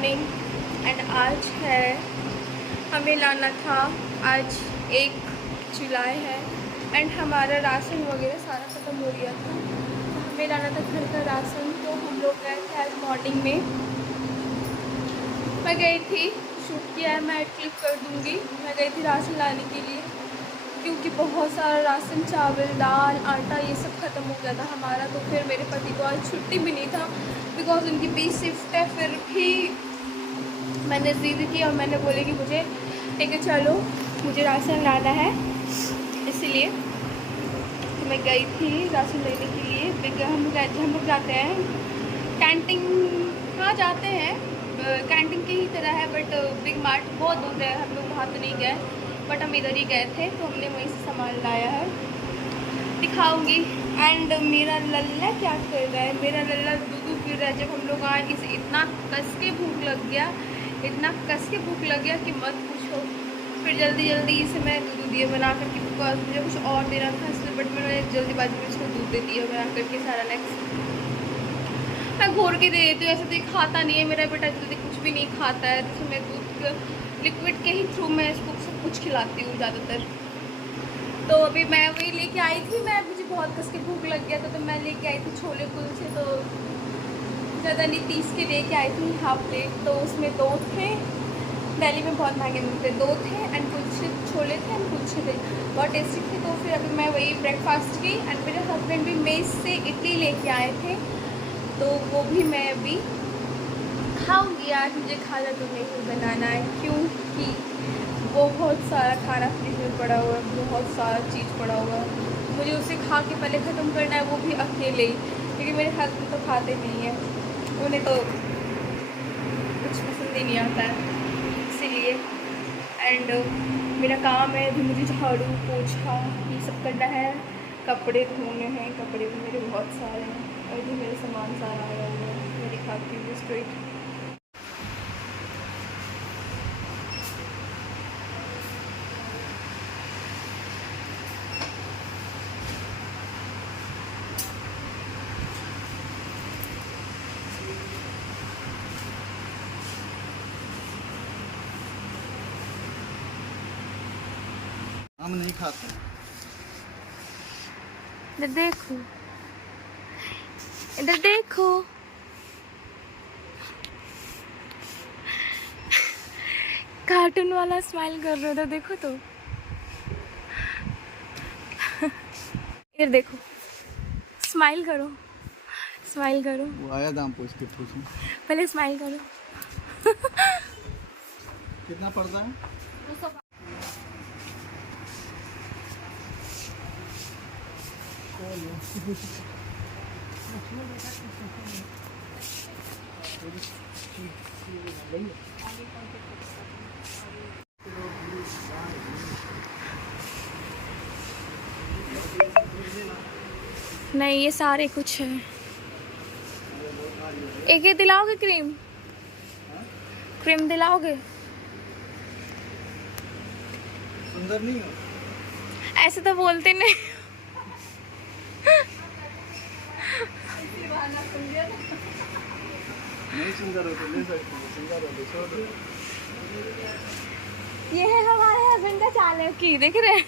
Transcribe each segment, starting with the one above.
Morning and आज है, हमें लाना था आज 1 जुलाई है एंड हमारा राशन वगैरह सारा ख़त्म हो गया था, तो हमें लाना था घर का राशन। तो हम लोग गए थे आज मॉर्निंग में, मैं गई थी, शूट किया है, मैं ऐड क्लिक कर दूँगी। मैं गई थी राशन लाने के लिए क्योंकि बहुत सारा राशन, चावल, दाल, आटा ये सब ख़त्म हो गया था हमारा। तो फिर मेरे पति को आज छुट्टी भी नहीं था बिकॉज उनकी 20 शिफ्ट है। फिर भी मैंने ज़िद की और मैंने बोले कि मुझे ठीक है चलो, मुझे राशन लाना है, इसलिए तो मैं गई थी राशन लेने के लिए। हम लोग जाते हैं कैंटीन, हाँ जाते हैं, कैंटीन की ही तरह है बट बिग मार्ट बहुत दूर है, हम लोग वहाँ तो नहीं गए बट हम इधर ही गए थे, तो हमने वहीं से सामान लाया है, दिखाऊंगी। एंड मेरा लल्ला क्या कर रहा है, मेरा लल्ला दूध पी रहा है। जब हम लोग आए इसे इतना कस के भूख लग गया, इतना कस के भूख लग गया कि मत पूछो। फिर जल्दी जल्दी इसे मैं दूध दिए बना करके, बिकॉज मुझे कुछ और देना था इसलिए, बट मैंने जल्दीबाजी में इसको दूध दे दिया बना करके सारा। नेक्स्ट मैं घोर के दे देती हूँ, ऐसे तो ये खाता नहीं है मेरा बेटा, जल्दी कुछ भी नहीं खाता है, तो मैं दूध लिक्विड के ही थ्रू मैं इसको सब कुछ खिलाती हूँ ज़्यादातर। तो अभी मैं वही लेके आई थी, मुझे बहुत कस के भूख लग गया था, तो मैं लेके आई थी छोले कुलचे, तो ज़्यादा नहीं 30 के लेके आई थी हाफ प्लेट। तो उसमें 2 थे, दिल्ली में बहुत महंगे मिलते, 2 थे एंड कुलचे, छोले थे एंड कुलचे थे, बहुत टेस्टी थे। तो फिर अभी मैं वही ब्रेकफास्ट की एंड मेरे हस्बैंड भी मेस से इडली लेके आए थे, तो वो भी मैं अभी खाऊंगी। आज मुझे खाना तो नहीं बनाना है क्योंकि बहुत सारा खाना फ्रिज में पड़ा हुआ है, बहुत सारा चीज़ पड़ा हुआ है, मुझे उसे खा के पहले ख़त्म करना है, वो भी अकेले ही, क्योंकि मेरे हस्बैंड तो खाते नहीं हैं, उन्हें तो कुछ पसंद ही नहीं आता है, इसीलिए। एंड मेरा काम है अभी, मुझे झाड़ू पोछा ये सब करना है, कपड़े धोने हैं, कपड़े भी मेरे बहुत सारे हैं, और भी मेरे सामान सारा आया हुआ है, मैं दिखाती हूँ स्ट्रेट। हम नहीं खाते हैं। इधर देखो, इधर देखो, कार्टून वाला स्माइल कर रहा था, देखो तो इधर देखो, स्माइल करो, स्माइल करो, वो आया दाम पूछ के पूछूं पहले स्माइल करो। कितना पड़ता है? नहीं ये सारे कुछ है। एक ये दिलाओगे क्रीम, क्रीम दिलाओगे? सुंदर नहीं हो? ऐसे तो बोलते नहीं। नहीं सुंदर हो तो ले सकते हो, सुंदर हो तो छोड़ दो। ये है हमारे हस्बैंड का चालक की, देख रहे हैं?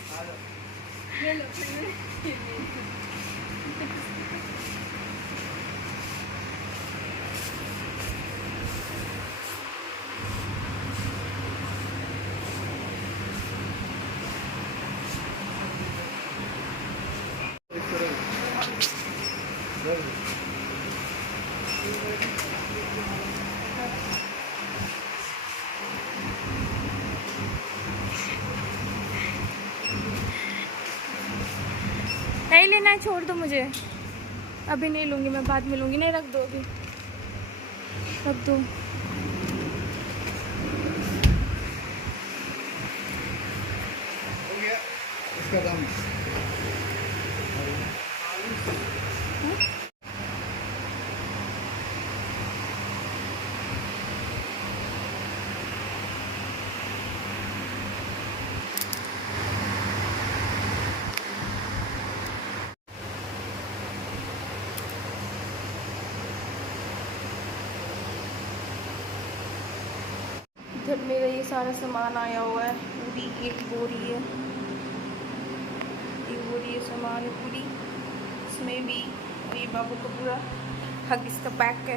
नहीं लेना है, छोड़ दो मुझे, अभी नहीं लूँगी मैं, बाद में लूँगी। नहीं रख दो, अभी रख दो। हो गया इसका दाम। इधर मेरा ये सारा सामान आया हुआ है, पूरी एक बोरी है, ये बोरी है सामान है पूरी। इसमें भी ये बाबू का पूरा हग्गिस का पैक है।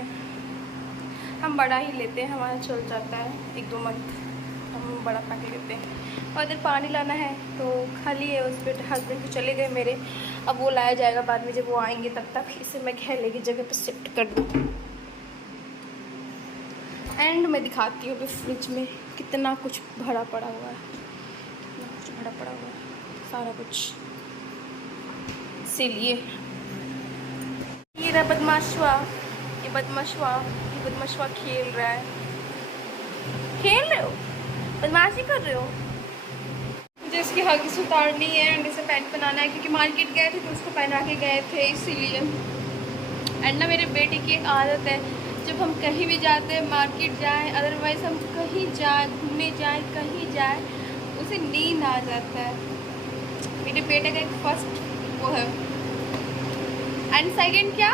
हम बड़ा ही लेते हैं, हमारा चल जाता है 1-2 मंथ, हम बड़ा पैक लेते हैं। और इधर पानी लाना है तो खाली है, उस पर हस्बैंड तो चले गए मेरे, अब वो लाया जाएगा बाद में जब वो आएंगे, तब तक इसे मैं घेले की जगह पे शिफ्ट कर दूँ। एंड मैं दिखाती हूँ अभी फ्रिज में कितना कुछ भरा पड़ा हुआ है, कितना कुछ भरा पड़ा हुआ है, सारा कुछ। इसीलिए ये रहा बदमाशवा, ये बदमाशवा खेल रहा है। खेल रहे हो, बदमाशी कर रहे हो। मुझे इसकी हग्गिस उतारनी है एंड इसे पैंट बनाना है, क्योंकि मार्केट गए थे तो उसको पहना के गए थे, इसीलिए। एंड ना मेरे बेटे की एक आदत है, जब हम कहीं भी जाते हैं, मार्केट जाएं, अदरवाइज़ हम कहीं जाएं, घूमने जाएं, कहीं जाएं, उसे नींद आ जाता है। मेरे बेटे का एक फर्स्ट वो है। एंड सेकेंड क्या,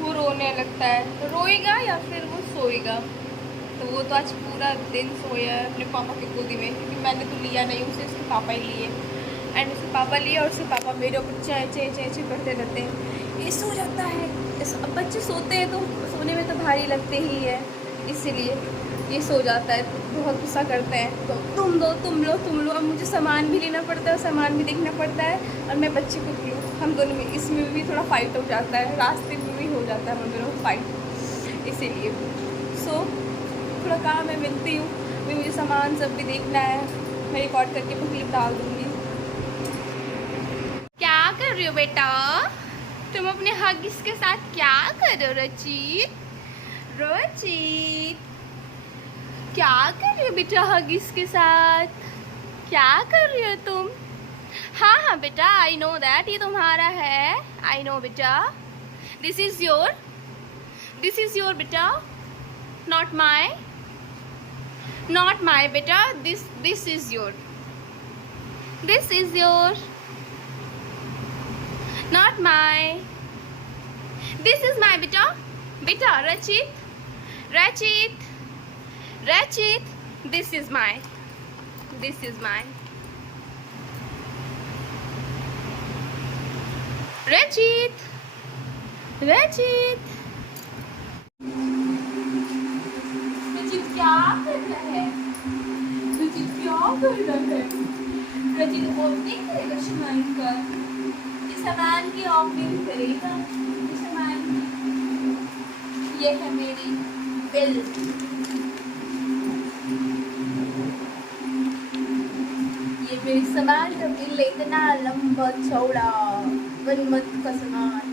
वो रोने लगता है, तो रोएगा या फिर वो सोएगा। तो वो तो आज पूरा दिन सोया है अपने पापा की गोदी में, क्योंकि मैंने तो लिया नहीं उसे, उसके पापा ही लिए। एंड उसके पापा लिए और उसके पापा मेरे ऊपर चै चै चै चै करते रहते हैं। ये सो जाता है, अब बच्चे सोते हैं तो सोने में तो भारी लगते ही है, इसीलिए ये सो जाता है। बहुत गुस्सा करते हैं, तो तुम दो, तुम लो, तुम लो। अब मुझे सामान भी लेना पड़ता है, सामान भी देखना पड़ता है, और मैं बच्चे को लूँ। हम दोनों में इसमें भी थोड़ा फाइट हो जाता है, रास्ते में भी हो जाता है हम दोनों को फाइट, इसीलिए। सो थोड़ा काम है, मिलती हूँ। अभी मुझे सामान सब भी देखना है, मैं रिकॉर्ड करके मैं क्लिप डाल दूँगी। क्या कर रही हो बेटा तुम अपने हग्गिस के साथ? क्या कर रहे हो रचित? रचित क्या कर रही हो बेटा हग्गिस के साथ? क्या कर रही हो तुम? हाँ हाँ बेटा, आई नो दैट, ये तुम्हारा है, आई नो बेटा। दिस इज योर बेटा, नॉट माई बेटा, this is your, not my, this is my beta Rachit, this is my Rachit क्या कर रहा है? रचित ओपनिंग करेगा सामान का, सामान की ओपनिंग करेगा सामान की। ये है मेरी बिल, ये मेरी सामान का बिल, इतना लंबा चौड़ा 1 मंथ का सामान।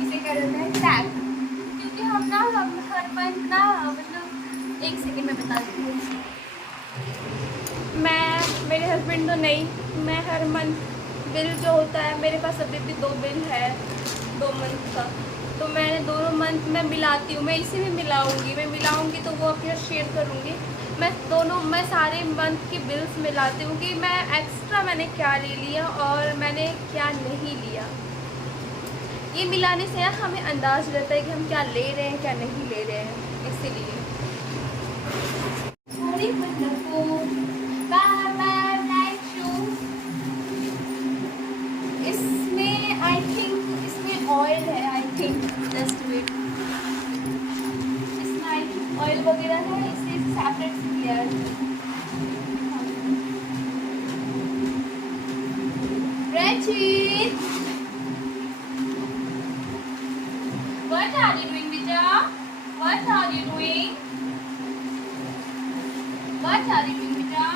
इसे कर देते हैं टैग, क्योंकि हम हर मंथ ना, मतलब 1 सेकेंड में बता देती हूँ। मेरे हस्बैंड तो नहीं, मैं हर मंथ बिल जो होता है, मेरे पास अभी भी 2 बिल है 2 मंथ का, तो मैंने दोनों मंथ में मिलाती हूँ। मैं इसी में मिलाऊंगी तो वो अपने शेयर करूँगी। मैं सारे मंथ की बिल्स मिलाती हूँ कि मैं एक्स्ट्रा मैंने क्या ले लिया और मैंने क्या नहीं लिया। ये मिलाने से हमें अंदाज रहता है कि हम क्या ले रहे हैं क्या नहीं ले रहे हैं, इसीलिए। इसमें आई थिंक इसमें ऑयल है, आई थिंक, जस्ट वेट, इसमें आई थिंक ऑयल वगैरह है, इसे सेपरेट किया है। रचित, what are you doing बेटा? What are you doing बेटा?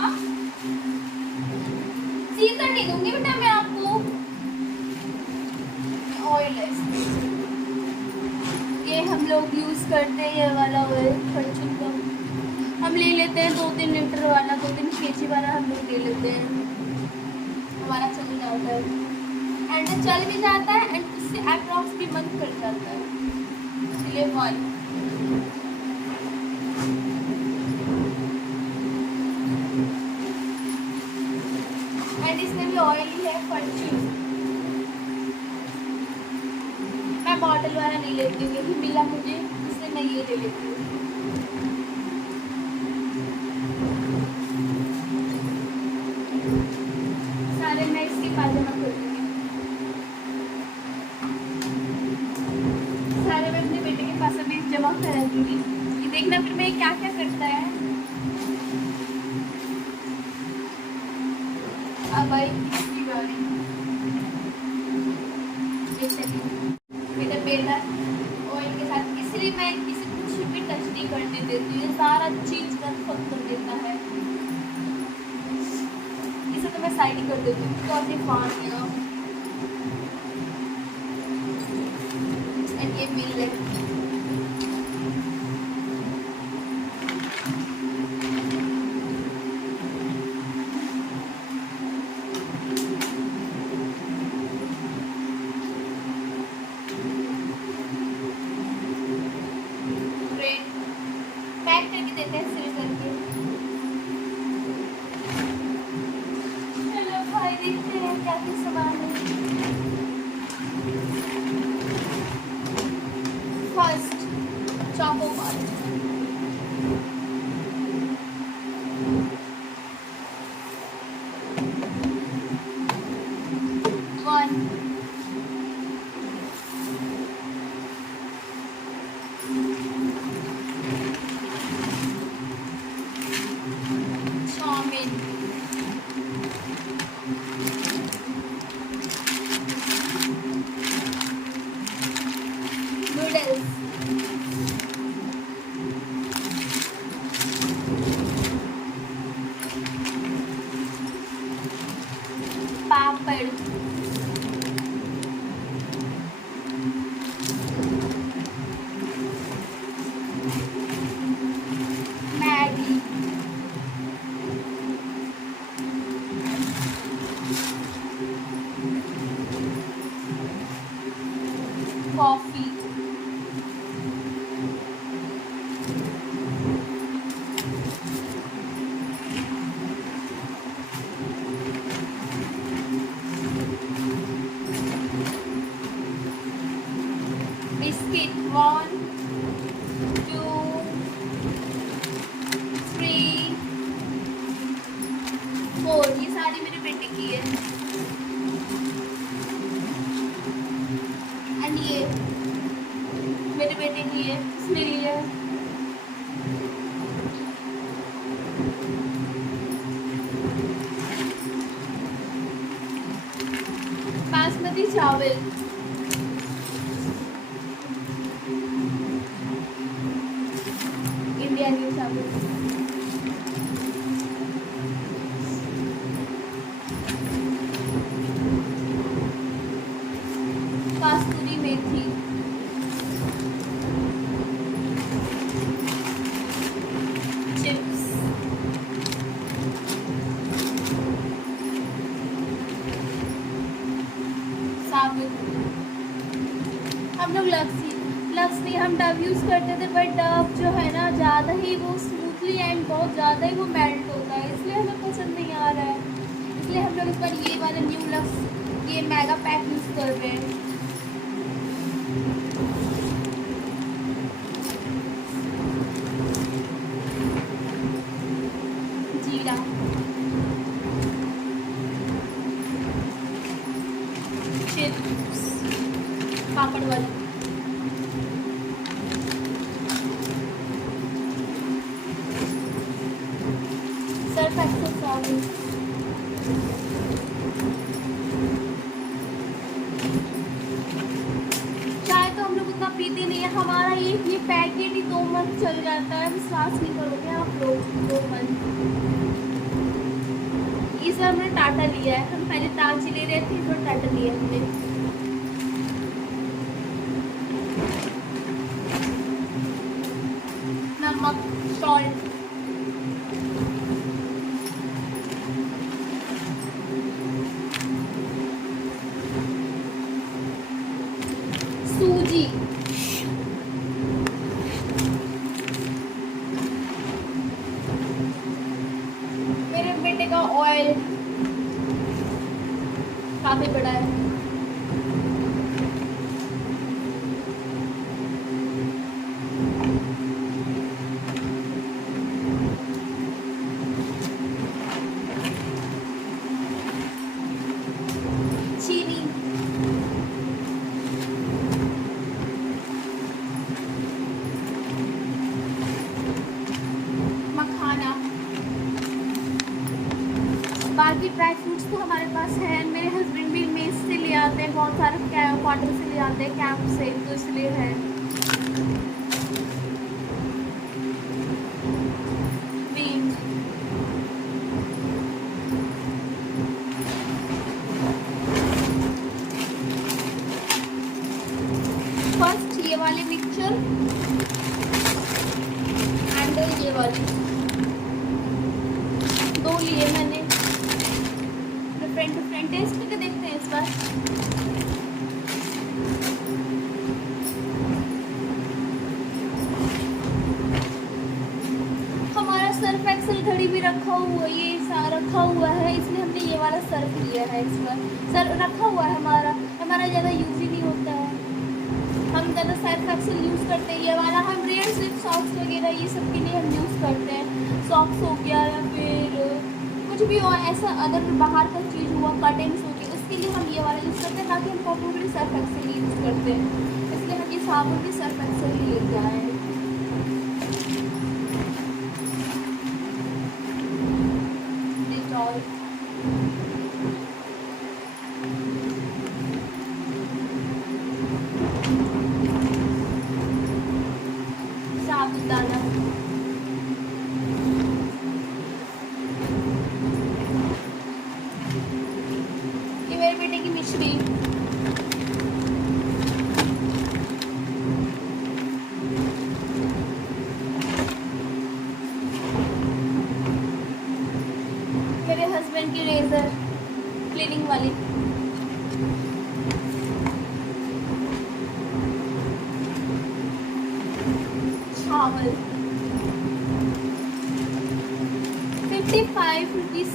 सील कर नहीं दूंगी बेटा मैं आपको। ऑयल है, ये हम लोग यूज़ करते हैं, ये वाला ऑयल फॉर्चून का। हम ले लेते हैं 2-3 लीटर वाला, 2-3 kg वाला हम लोग ले लेते हैं, हमारा चल जाता है। एंड चल भी जाता है एंड उससे अप्रॉक्स भी मन कर जाता है, इसलिए 1। एंड इसमें भी ऑयल ही है फॉर्चून। मैं बॉडी बॉटल वाला नहीं लेती हूँ, यही मिला मुझे इसलिए मैं ये ले लेती हूँ। सारे मैं इसके पाजामा खोल दूँगी, सारे मैं अपने बेटे के पास अभी जमा करा दूँगी। ये देखना फिर मैं क्या क्या करता है। अब आई इसकी बारी। एक सेकंड, मेरा बेटा ऑयल के साथ, इसलिए मैं किसी कुछ भी टच नहीं करने देती हूँ, सारा चीज खत्म कर देता है। इसे तो मैं साइड कर देती हूँ तो अपने फाड़ देगा। एंड ये मिल है, पैक करके देते हैं सील करके। चलो भाई देखते हैं क्या क्या सामान है। First chocobar, one chowmein, noodles, papad, Maggi, coffee, biscuit, 1 2 3 4, ये सारी मेरे बेटे की है। एंड ये मेरे बेटे की है, इसमें ली है। बासमती चावल, इंडियन चावल, कसूरी मेथी, चिप्स, साबुत। हम लोग लक्स नहीं, हम डव यूज़ करते थे, बट डव जो है ना ज़्यादा ही वो स्मूथली एंड बहुत ज़्यादा ही वो मेल्ट होता है, इसलिए हमें पसंद नहीं आ रहा है। इसलिए हम लोग इस बार ये वाला न्यू लक्स ये मेगा पैक यूज़ कर रहे हैं। जीरा, चिप्स, पापड़ वाली, सर्फ एक्सेल साबुन, चाय तो हम लोग उतना पीते नहीं है, हमारा ये पैकेट ही 2 मंथ चल जाता है। विश्वास नहीं करोगे आप लोग, 2 मंथ। इस बार हमने टाटा लिया है, हम पहले ताज ले रहे थे, इस बार टाटा लिया हमने। नमक, सॉल्ट, सूजी, मेरे बेटे का ऑयल काफी बड़ा है। बाकी ड्राई फ्रूट्स तो हमारे पास है। मेरे हस्बैंड भी मेस से ले आते हैं, बहुत सारे क्वार्टर से ले आते हैं, कैंप से, तो इसलिए है। फर्स्ट ये वाली मिक्सचर एंड ये वाली, दो लिए मैंने। डिफरेंट टेस्ट करके देखते हैं इस बार। हमारा सर्फ एक्सेल घड़ी भी रखा हुआ, ये रखा हुआ है, इसलिए हमने ये वाला सर्फ लिया है। इस पर सर्फ रखा हुआ है हमारा ज़्यादा यूज ही नहीं होता है। हम ज़्यादा सर्फ एक्सेल यूज़ करते हैं, ये वाला हम रेयर सिर्फ सॉक्स वगैरह ये सब के लिए हम यूज़ करते हैं। सॉक्स हो गया या फिर कुछ भी हो ऐसा, अगर बाहर का चीज़ हुआ, कर्टेन्स हो गए, उसके लिए हम ये वाला यूज़ करते हैं। ताकि हम कपड़ों के लिए सर्फ एक्सेल यूज़ करते हैं, इसलिए हम ये साबुन भी सर्फ एक्सेल ही लेके आए हैं। डिटॉल, साबुदाना, ये मेरे बेटे की मिश्री, मेरे हस्बैंड की रेजर क्लीनिंग वाली, चावल 55 रुपीज़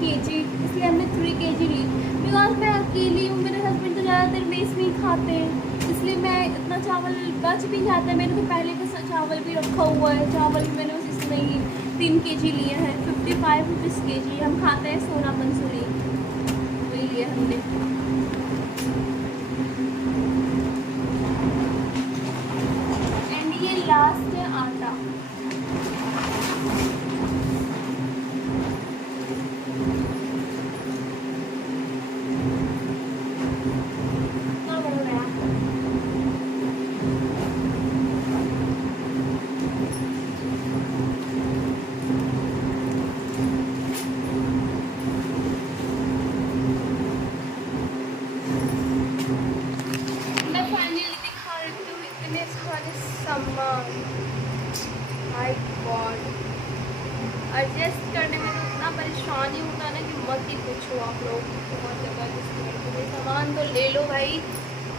kg, इसलिए हमने 3 kg ली। बिकॉज मैं अकेली हूँ, मेरे हस्बैंड तो ज़्यादातर मेस में ही खाते हैं, इसलिए मैं इतना चावल बच भी जाता है। मैंने तो पहले का चावल भी रखा हुआ है, चावल भी मैंने उस इसमें ही 3 kg लिए हैं। 55 रुपीज़ kg। हम खाते हैं सोना मंसूरी, वही लिया हमने। एंड ये लास्ट है आटा। एडजस्ट करने में तो इतना परेशानी होता है ना कि मत ही पूछो आप लोग। बहुत ज़बरदस्त सामान तो ले लो भाई,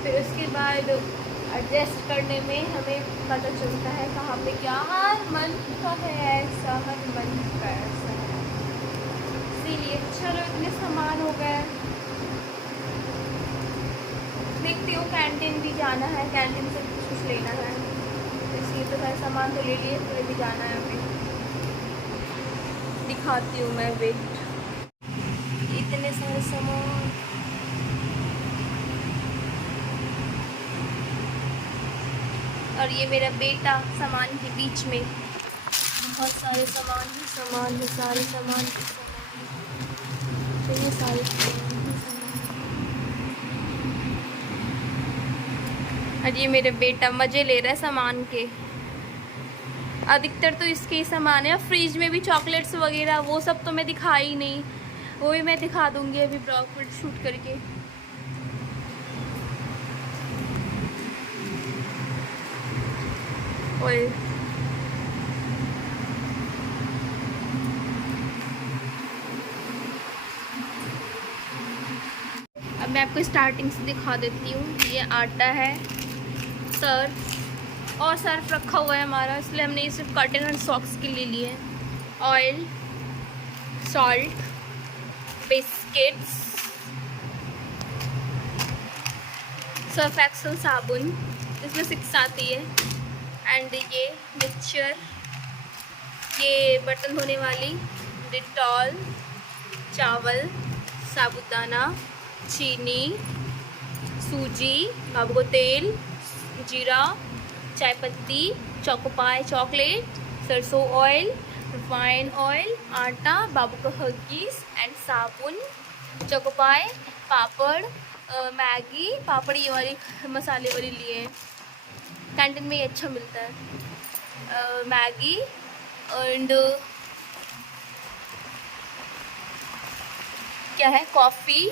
फिर उसके बाद एडजस्ट करने में हमें पता चलता है कहाँ पे क्या हर मन का है, ऐसा हर मन का ऐसा है। इसीलिए चलो इतने सामान हो गए। देखती हूँ कैंटीन भी जाना है, कैंटीन से कुछ लेना है, इसलिए तो सारे सामान तो ले लिए, फिर भी जाना है अभी। दिखाती हूँ मैं, वेट, इतने सारे सामान। और ये मेरा बेटा सामान के बीच में, बहुत सारे सामान ही सामान है, सारे सामान के सामान, तो ये सारे सामान ही सामान। और ये मेरा बेटा मज़े ले रहा है सामान के। अधिकतर तो इसके ही सामान है। फ्रिज में भी चॉकलेट्स वगैरह वो सब तो मैं दिखाई नहीं, वो भी मैं दिखा दूंगी अभी ब्लॉग पर शूट करके। ऑयल, अब मैं आपको स्टार्टिंग से दिखा देती हूँ। ये आटा है, सर्फ और सर्फ रखा हुआ है हमारा, इसलिए हमने ये सिर्फ कर्टन और सॉक्स के लिए लिए। Oil, salt, biscuits, surf excel साबुन, इसमें 6 आती है, एंड ये मिक्सचर, ये बर्तन धोने वाली, डिटॉल, चावल, साबुदाना, चीनी, सूजी, बाबू को तेल, जीरा, चाय पत्ती, चोकोपाई चॉकलेट, सरसों ऑयल, रिफाइन ऑयल, आटा, बाबू का हग्गीज एंड साबुन, चोकोपाई, पापड़, मैगी, पापड़ ये वाली मसाले वाली लिए हैं। कैंटीन में ये अच्छा मिलता है। मैगी एंड क्या है, coffee,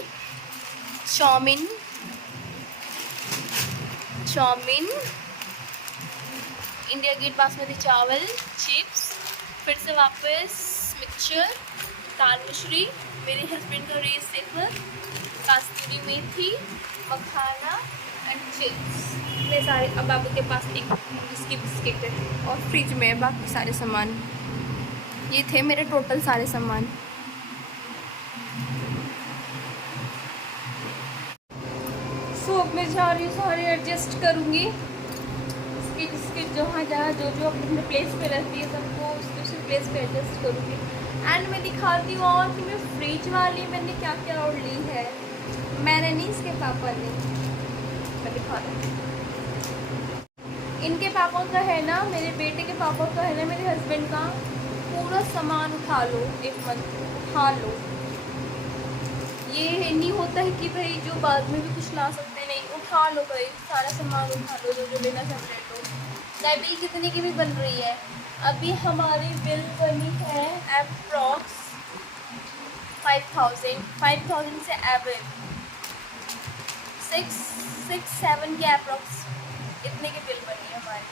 chowmein, India Gate basmati चावल, चिप्स, फिर से वापस मिक्सचर, दाल मछली, मेरे हस्बैंड का रेस सेफर, कस्तूरी मेथी, मखाना एंड चिप्स। ये सारे अब बाबू के पास एक इसकी बिस्किट है और फ्रिज में है बाकी सारे सामान। ये थे मेरे टोटल सारे सामान। सो अब मैं जा रही हूँ, सारे एडजस्ट करूँगी इसके जहाँ जहाँ जो जो अपने प्लेस पे रहती है सबको उसके प्लेस पे एडजस्ट करूँगी। एंड मैं दिखाती हूँ और कि मैं फ्रिज वाली मैंने क्या क्या और ली है। मैंने नहीं, इसके पापा ने। मैं दिखा दूँ, इनके पापा का है ना, मेरे बेटे के पापा का है ना, मेरे हस्बैंड का पूरा सामान उठा लो, एक मंथ उठा लो। ये नहीं होता है कि भाई जो बाद में भी कुछ ला सकते नहीं, उठा लो भाई, सारा सामान उठा लो, जो जो लेना सेपरेट हो। चाहे बिल कितने की भी बन रही है। अभी हमारी बिल बनी है अप्रॉक्स 5,000 से एवरेज 6-7 के अप्रॉक्स इतने की बिल बनी है हमारी।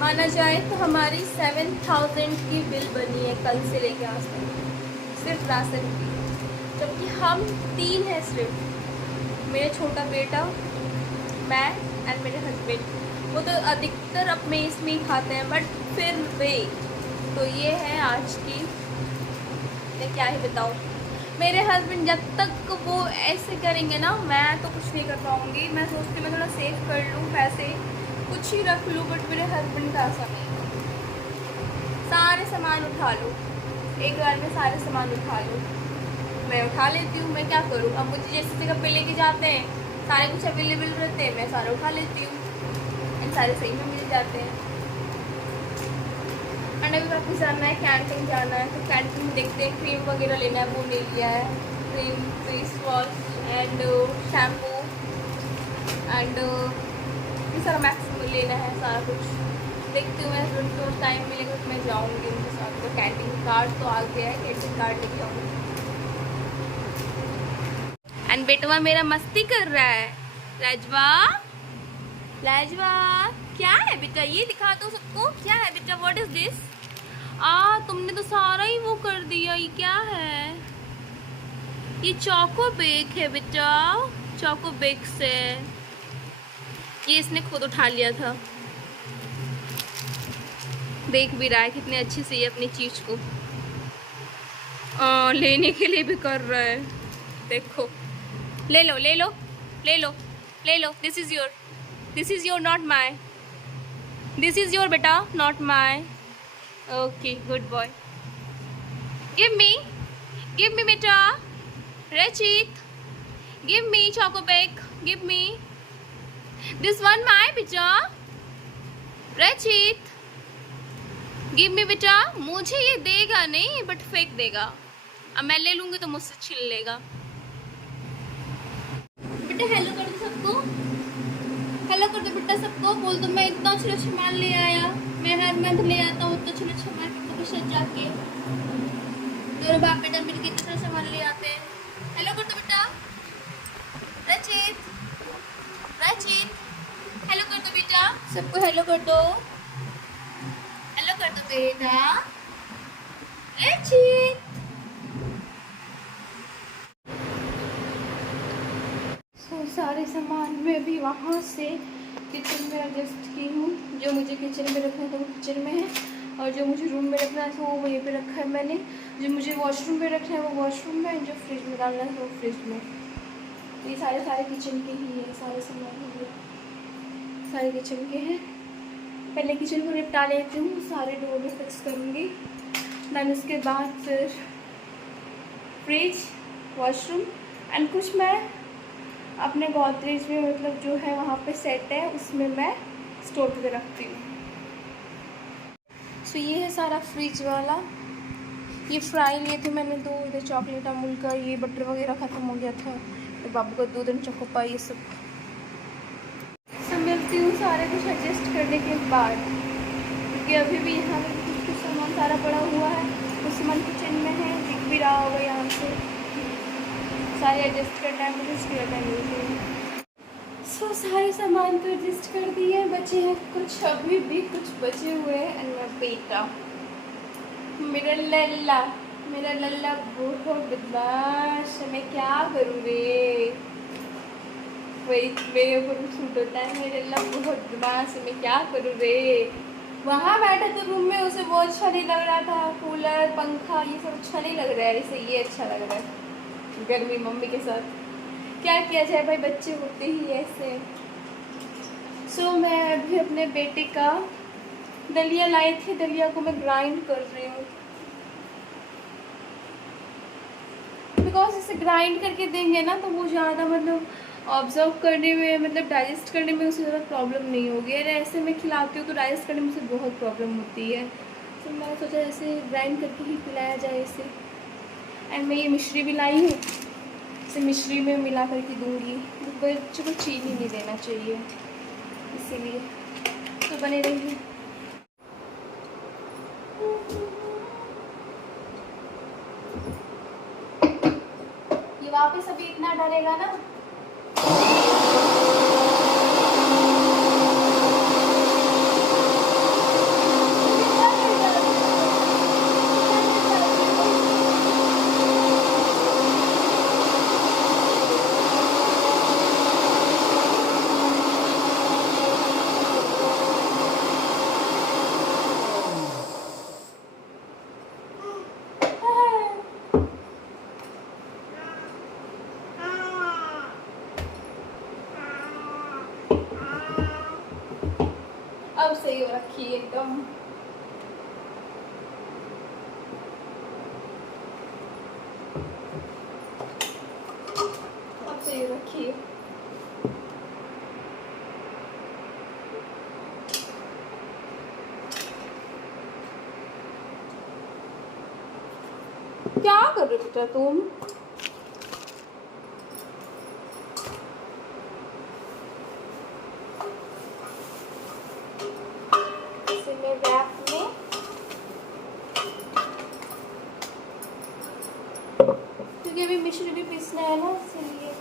माना जाए तो हमारी 7,000 की बिल बनी है कल से लेके आज तक, सिर्फ राशन की। जबकि हम 3 हैं सिर्फ, मेरा छोटा बेटा, मैं एंड मेरे हस्बैंड। वो तो अधिकतर अपने इसमें ही खाते हैं, बट फिर भी तो ये है आज की। मैं क्या ही बताऊँ, मेरे हस्बैंड जब तक वो ऐसे करेंगे ना, मैं तो कुछ नहीं कर पाऊँगी। मैं सोचती मैं थोड़ा सेव कर लूँ पैसे, कुछ ही रख लूँ, बट मेरे हस्बैंड का ऐसा नहीं। सारे सामान उठा लो, एक बार में सारे सामान उठा लो। मैं उठा लेती हूँ, मैं क्या करूँ। अब मुझे जैसी जगह पे लेके जाते हैं, सारे कुछ अवेलेबल रहते हैं, मैं सारे उठा लेती हूँ एंड सारे सही में मिल जाते हैं। एंड अभी वापस जाना है, कैंटीन जाना है, तो कैंटीन में देखते हैं क्रीम वगैरह लेना है, वो ले लिया है। Cream, face wash and shampoo and ये सारा मैक्सिमम लेना है, सारा कुछ देखती हूँ। मैं तो टाइम मिलेगा तो मैं जाऊँगी उनके साथ। तो कैंटीन कार्ड तो आ गया है, कैंटीन कार्ड लेके आऊँगी। एंड बेटवा मेरा मस्ती कर रहा है। लाजवा क्या है बेटा, ये दिखा दो सबको, क्या है बेटा, व्हाट इज दिस। तुमने तो सारा ही वो कर दिया, ये क्या है। ये चोको बेक है बेटा, चोको बेक से ये इसने खुद उठा लिया था। देख भी रहा है कितने अच्छे से ये अपनी चीज को लेने के लिए भी कर रहा है। देखो, ले लो ले लो ले लो ले लो, this is your not my, this is your बेटा, not my. Okay, good boy. Give me बेटा, Rachit give me choco bake, give me this one my बेटा, रचित गिव मी बेटा। मुझे ये देगा नहीं बट फेंक देगा, अब मैं ले लूंगी तो मुझसे छीन लेगा। बेटा हेलो कर दो सबको, हेलो कर दो बेटा सबको, बोल दो मैं इतना अच्छा सामान ले आया, मैं हर मंथ ले आता हूँ इतना अच्छा सामान के साथ जाके। दोनों बाप बेटा मिलकर इतना सामान ले आते हैं। हेलो कर दो बेटा, रचित हेलो कर दो बेटा, सबको हेलो कर दो, हेलो कर दो बेटा, रचित। सारे सामान मैं भी वहाँ से किचन में एडजस्ट की हूँ। जो मुझे किचन में रखना था वो किचन में है, और जो मुझे रूम में रखना था वो वहीं पे रखा है मैंने। जो मुझे वॉशरूम में रखना है वो वॉशरूम में, जो फ्रिज में डालना है वो फ्रिज में। ये सारे किचन के ही है, सारे सामान सारे किचन के हैं। पहले किचन को निपटा लेती हूँ, सारे डोर में फिक्स करूँगी, देन उसके बाद फिर फ्रिज, वॉशरूम एंड कुछ मैं अपने गोदरेज में, मतलब जो है वहाँ पे सेट है उसमें मैं स्टोर करके रखती हूँ। तो ये है सारा फ्रिज वाला। ये फ्राई लिए थे मैंने 2, इधर चॉकलेट अमूल का, ये बटर वगैरह ख़त्म हो गया था, तो बाबू का दूध एंड चोकोपाई ये सब। मिलती हूँ सारे कुछ एडजस्ट करने के बाद, क्योंकि अभी भी यहाँ पे कुछ कुछ सामान सारा पड़ा हुआ है। कुछ सामान किचन में है, दिख भी रहा होगा यहाँ से। सारे एडजस्ट करना है मुझे, इसके लिए मिलती सो सारे सामान तो एडजस्ट कर दिए, बचे हैं कुछ, अभी भी कुछ बचे हुए हैं। एंड मेरा बेटा, मेरा लल्ला बहुत बदमाश, मैं क्या करूँ रे। वही मेरे ऊपर सूट होता है, मेरे लल्ला बहुत बदमाश, मैं क्या करूँ रे। वहाँ बैठा तो रूम में उसे बहुत अच्छा नहीं लग रहा था, कूलर पंखा ये सब अच्छा नहीं लग रहा है, इसे ये अच्छा लग रहा है गर्मी मम्मी के साथ। क्या किया जाए भाई, बच्चे होते ही ऐसे। सो मैं अभी अपने बेटे का दलिया लाई थी, दलिया को मैं ग्राइंड कर रही हूँ, बिकॉज इसे ग्राइंड करके देंगे ना तो वो ज़्यादा मतलब ऑब्जर्व करने में, मतलब डाइजेस्ट करने में उसे ज़्यादा प्रॉब्लम नहीं होगी। अरे ऐसे मैं खिलाती हूँ तो डाइजेस्ट करने में उसे बहुत प्रॉब्लम होती है, तो मैंने सोचा ऐसे ग्राइंड करके ही खिलाया जाए इसे। एंड मैं ये मिश्री भी लाई हूँ, इसे मिश्री में मिला करके दूँगी। बच्चे को चीनी नहीं देना चाहिए, इसीलिए तो बने रहिए। ये वापस अभी इतना डरेगा ना, अब सही हो रखी है एकदम। अब सही हो रखी है। क्या कर रहे हो बेटा तुम? रैप में क्योंकि अभी मिश्री भी पीसना है ना, इसलिए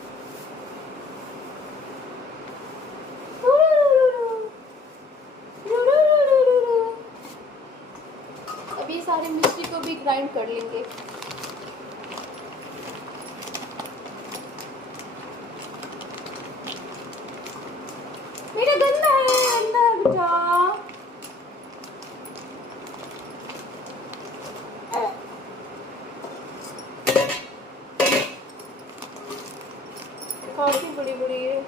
अभी सारी मिश्री को भी ग्राइंड कर लेंगे। मेरा गंदा है, गंदा बेटा। काफी बड़ी बड़ी है।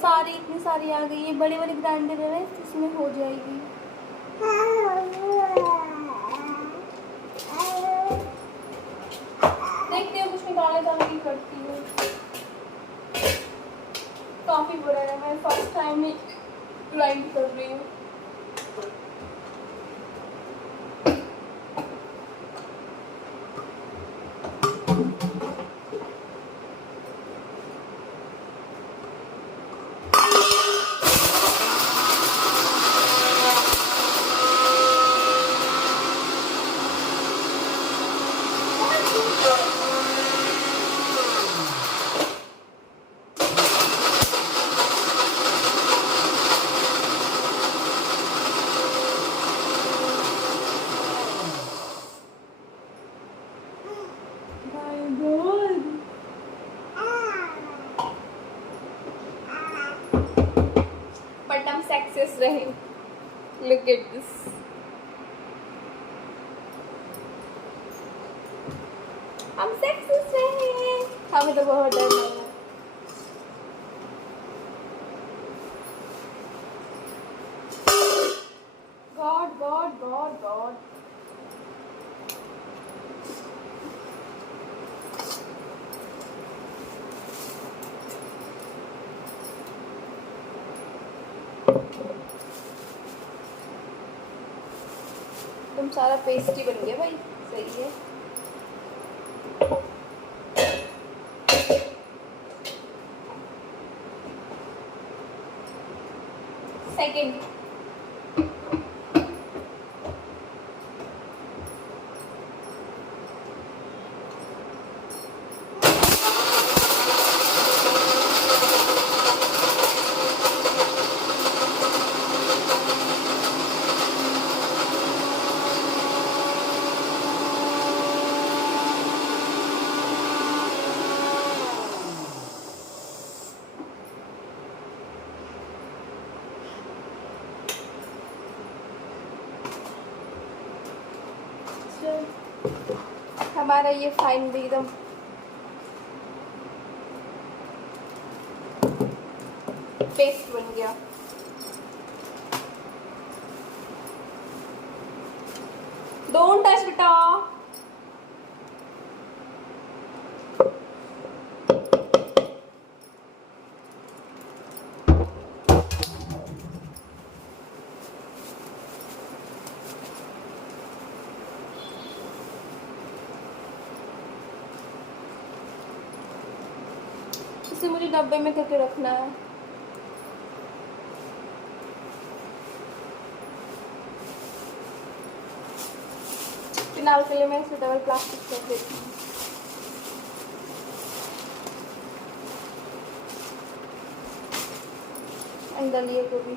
सारी इतनी सारी आ गई है, बड़ी बड़ी ग्राइंडर है इसमें हो जाएगी। देखते हैं कुछ निकालने का नहीं करती हूँ। काफी बड़ा है, मैं फर्स्ट टाइम ही ग्राइंड कर रही हूँ। Success रहे। Look at this. हम सक्सेस रहे। हमें तो बहुत डर लग रहा है। God God God. तुम सारा पेस्ट ही बन गया भाई, सही है। सेकंड हमारा ये फाइन भी एकदम पेस्ट बन गया। डोंट टच बेटा। इसे मुझे डब्बे में करके रखना है। फिलहाल के लिए मैं इसे डबल प्लास्टिक कर देती हूँ। अंदर लिए को भी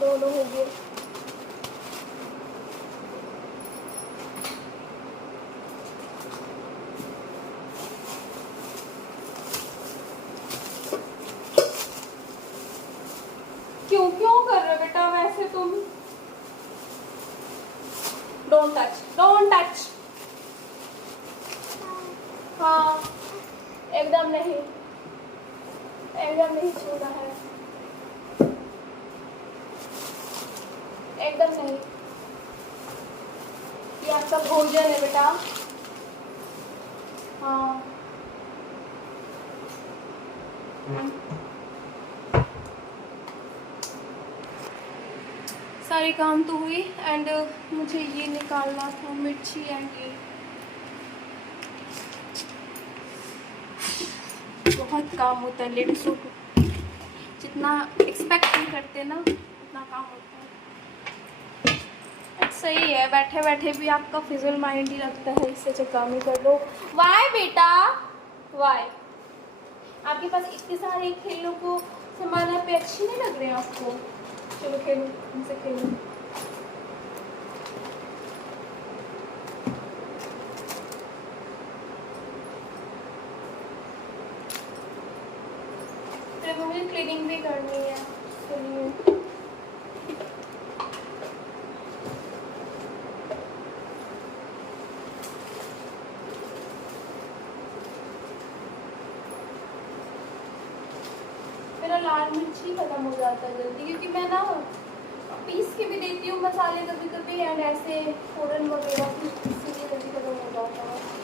दोनों हो गए। क्यों क्यों कर रहे हो बेटा वैसे तुम? Don't touch, don't touch. हाँ एकदम नहीं, एकदम नहीं छूना है, एकदम नहीं। ये आपका भोजन है बेटा। हाँ सारे काम तो हुई एंड मुझे ये निकालना था मिर्ची एंड ये बहुत काम होता है लेडीज़ों को, जितना एक्सपेक्ट नहीं करते ना उतना काम होता है। सही है, बैठे बैठे भी आपका फिजूल माइंड ही लगता है, इससे जो काम ही कर लो। वाई बेटा वाई? आपके पास इतने सारे खेलों को संभालना पे अच्छी नहीं लग रहे हैं आपको? चलो खेलो, उनसे खेलो। फिर मुझे क्लीनिंग भी करनी है, चलिए। मेरा लाल मिर्च ही खत्म हो जाता है जल्दी, क्योंकि मैं ना पीस के भी देती हूँ मसाले कभी कभी एंड ऐसे फोरन वगैरह भी, इसीलिए जल्दी खत्म हो जाता है।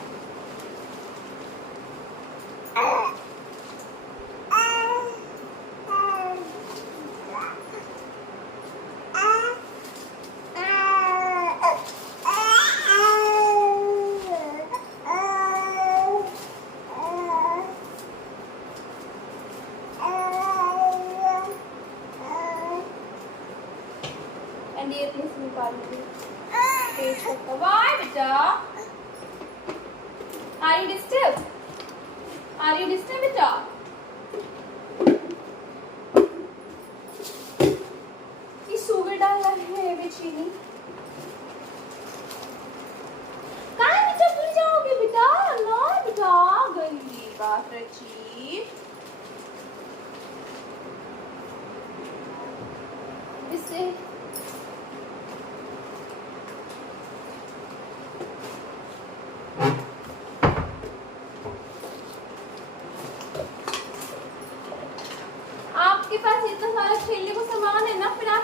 एंड ये इतने से निकाल लीजिए पेस्ट करता। वाई बेटा? Are you disturb? Are you disturb बेटा? ये शुगर डालना है वे चीनी। कहाँ बेटा भूल जाओगे बेटा? ना बेटा गई बात रची। इससे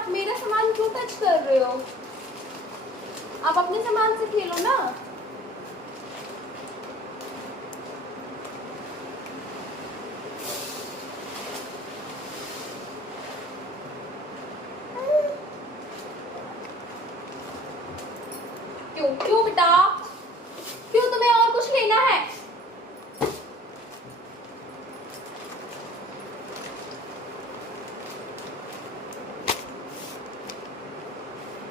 आप मेरा सामान क्यों टच कर रहे हो? आप अपने सामान से खेलो ना। क्यों क्यों बेटा, क्यों तुम्हें और कुछ लेना है?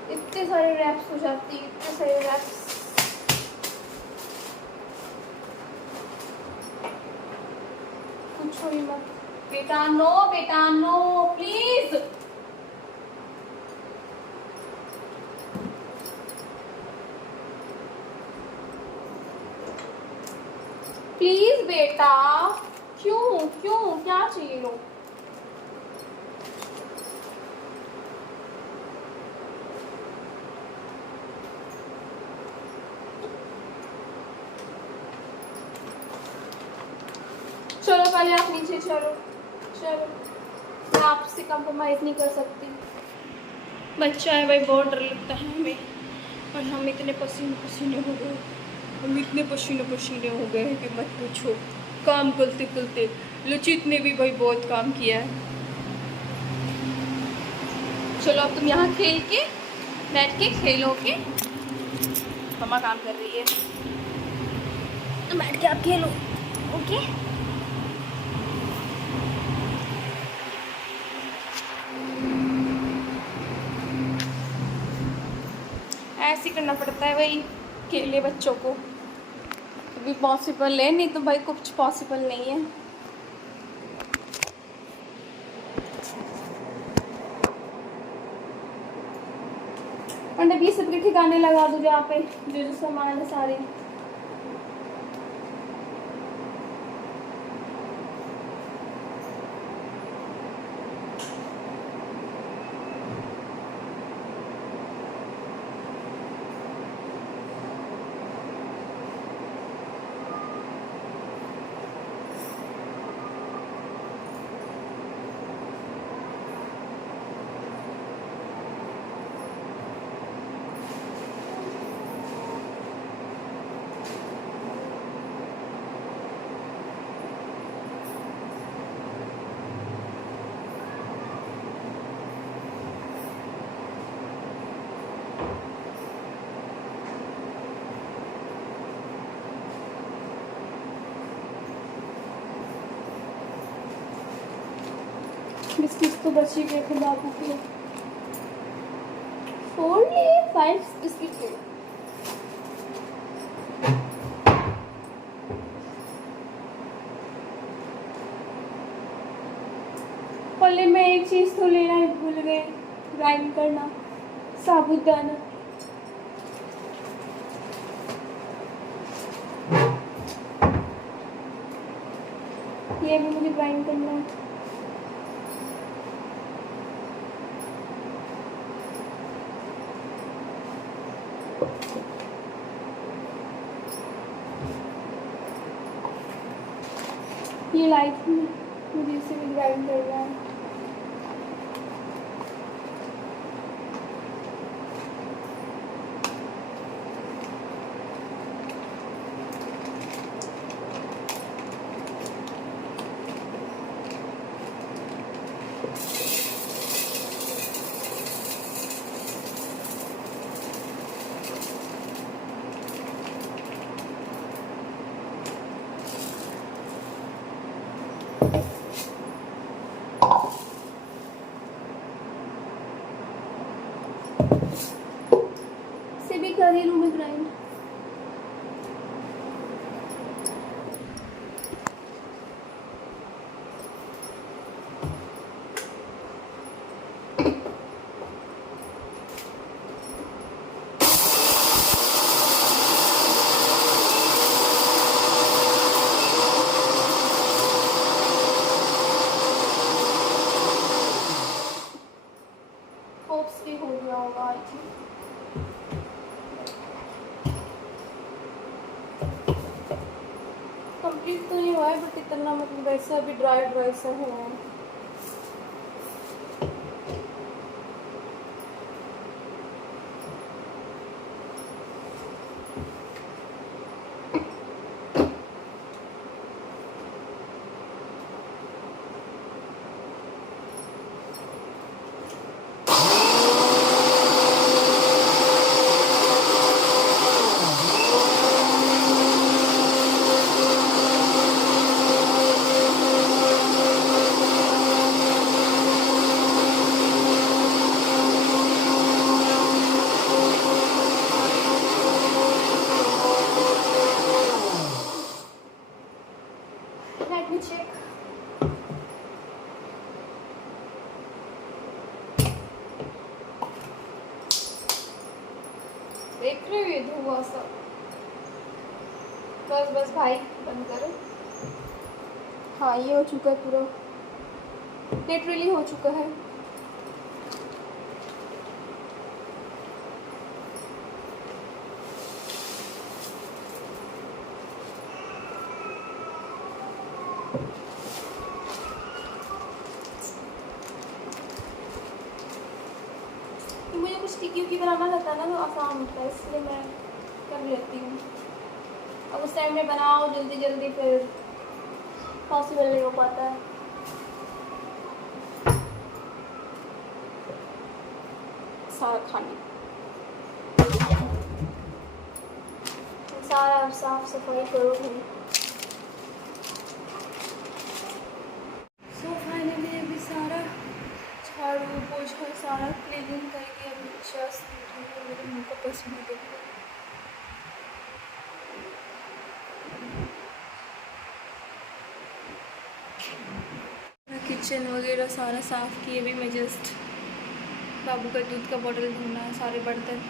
इतने सारे रैप्स हो जाती, इतने सारे रैप्स। पूछो ही मत बेटा, नो प्लीज। प्लीज बेटा, क्यों क्यों क्या चाहिए लो? चलो पहले आप नीचे चलो, चलो मैं आपसे कंप्रोमाइज नहीं कर सकती। बच्चा है भाई, बहुत डर लगता है हमें। और हम इतने पसीने पसीने हो गए, हम इतने पसीने पसीने हो गए कि मत पूछो। काम करते करते लचित ने भी भाई बहुत काम किया है। चलो अब तुम यहाँ खेल के बैठ के खेलोगे, मम्मा काम कर रही है तो बैठ के आप खेलो, ओके? ऐसे करना पड़ता है भाई अकेले बच्चों को, भी पॉसिबल है, नहीं तो भाई कुछ पॉसिबल नहीं है। और अब ये सबके ठिकाने लगा दो जहाँ पे जो जो सामान है सारे। बिस्किट तो बची गए थे बाबू के, फोड़ लिए 5 बिस्किट थे। पहले मैं एक चीज तो लेना ही भूल गई, ग्राइंड करना साबुदाना। ये भी मुझे ग्राइंड करना है। ये लाइट में मुझे इसे भी ग्राइंड करना है। से भी कर ही लूँ मैं ग्राइंड। होप्स भी हो गया होगा आई थिंक। कंप्लीट तो नहीं हुआ है बट इतना मतलब ऐसा भी ड्राई ड्राई सा है। बस बस भाई बंद करो। हाँ ये हो चुका है पूरा, लिटरली हो चुका है। मुझे कुछ टिक्की उक्की बनाना रहता है ना, तो आसान होता है, इसलिए मैं कर लेती हूँ। अब उस टाइम में बनाओ जल्दी जल्दी, फिर पॉसिबल नहीं हो पाता है। सारा खाने, सारा साफ सफाई करो भाई। सो फाइनली अभी सारा झाड़ू पोछा सारा क्लीनिंग करके अभी जस्ट मेरे मुँह का पसीना देखो। किचन वगैरह सारा साफ़ किए, अभी मैं जस्ट बाबू का दूध का बॉटल धोना है, सारे बर्तन,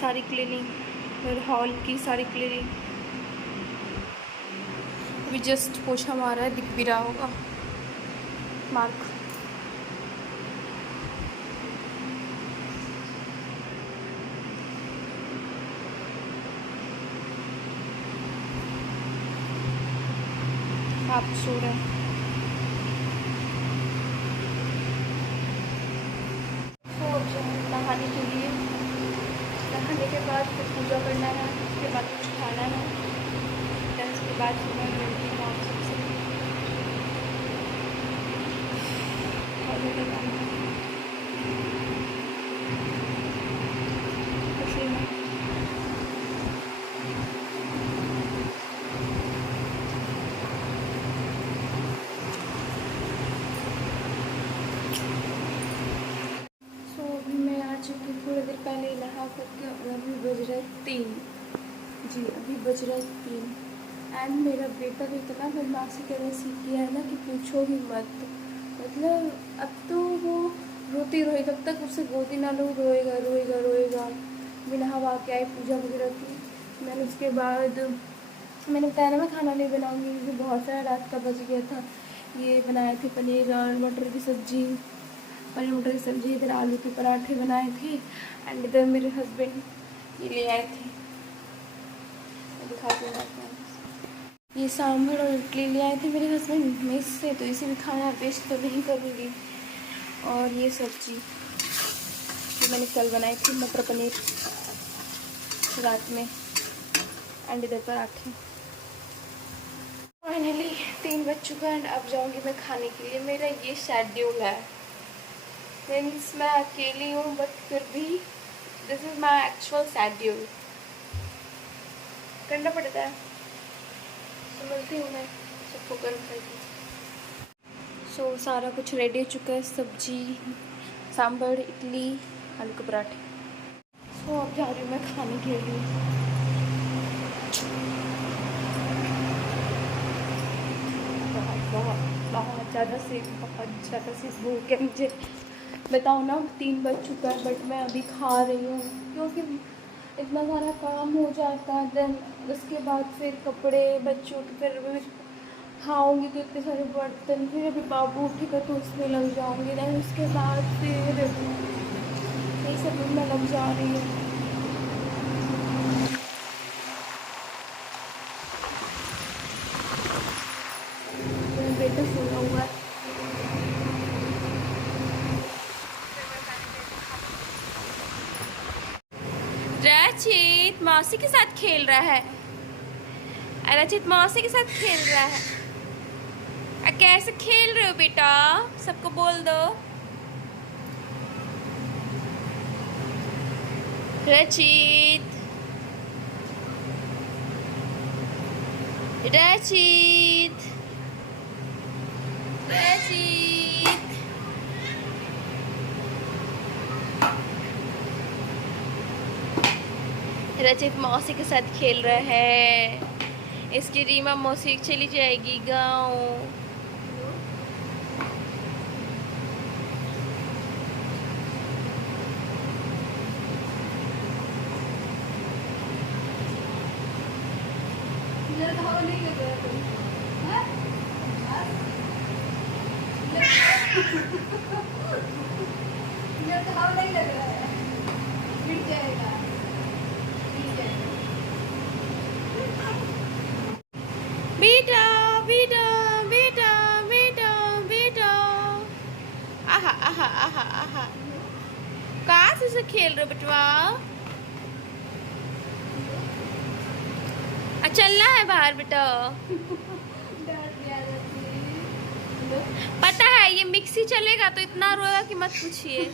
सारी क्लीनिंग, फिर हॉल की सारी क्लीनिंग। अभी जस्ट पोछा मारा है, दिख भी रहा होगा मार्क। आप सो रहे हैं। तो अब जो है नहाने के लिए, नहाने के बाद फिर पूजा करना है, उसके बाद कुछ खाना है, फिर उसके बाद मैं मिलती हूँ आप सबसे। और मेरा काम है उसी में। अभी मैं आ चुकी थोड़ी देर पहले नहा करके, और अभी बज रहे 3। जी अभी बज रहे 3। एंड मेरा बेटा भी इतना बदमाशी करना सीख गया है ना कि पूछो ही मत। मतलब अब तो वो रोती रोई, जब तक उससे गोदी ना लो रोएगा रोएगा रोएगा। बिना हवा के आई पूजा वगैरह की, मैंने उसके बाद मैंने बताया ना मैं खाना नहीं बनाऊंगी क्योंकि बहुत सारा रात का बज गया था। ये बनाए थे पनीर और मटर की सब्ज़ी, पनीर मटर की सब्ज़ी, इधर आलू के पराठे बनाए थे, एंड इधर मेरे हस्बैंड ये ले आए थे, दिखाते हैं। ये सांभर और इडली ले आए थे मेरे हस्बैंड मेस से, तो इसे भी खाना वेस्ट तो नहीं करूँगी। और ये सब्ज़ी जो मैंने कल बनाई थी मटर पनीर रात में, एंड इधर पराठे। फाइनली 3 बज चुका है, एंड अब जाऊँगी मैं खाने के लिए। मेरा ये शेड्यूल है, मीन्स मैं अकेली हूँ बट फिर भी this is my actual schedule, करना पड़ता है। समझती हूँ मैं सबको गर्म करके। सो सारा कुछ रेडी हो चुका है, सब्जी, सांभर, इडली, आलू के पराठे। सो अब जा रही हूँ मैं खाने के लिए। बहुत ज़्यादा से भूख है मुझे, बताओ ना। 3 बज चुका है बट मैं अभी खा रही हूँ क्योंकि इतना सारा काम हो जाता है। देन उसके बाद फिर कपड़े बच्चों के, फिर खाऊंगी तो इतने सारे बर्तन, फिर अभी बाबू उठेगा तो उसमें लग जाऊंगी। देन उसके बाद फिर यही सब में लग जा रही है। बेटा सोया हुआ है। रचित मौसी के साथ खेल रहा है, रचित मौसी के साथ खेल रहा है। कैसे खेल रहे हो बेटा, सबको बोल दो। रचित, रचित, रचित, रचित मौसी के साथ खेल रहा है। इसकी रीमा मौसी चली जाएगी गाँव। मेरा तो हवा नहीं लग रहा है तुम हैं? मेरा तो हवा नहीं लग रहा है गिर जाएगा गिर जाएगा बेटा बेटा बेटा बेटा बेटा आहा आहा आहा आहा कहाँ से खेल रहे हो बटवा चलना है बाहर बेटा पता है ये मिक्सी चलेगा तो इतना रोएगा कि मत पूछिए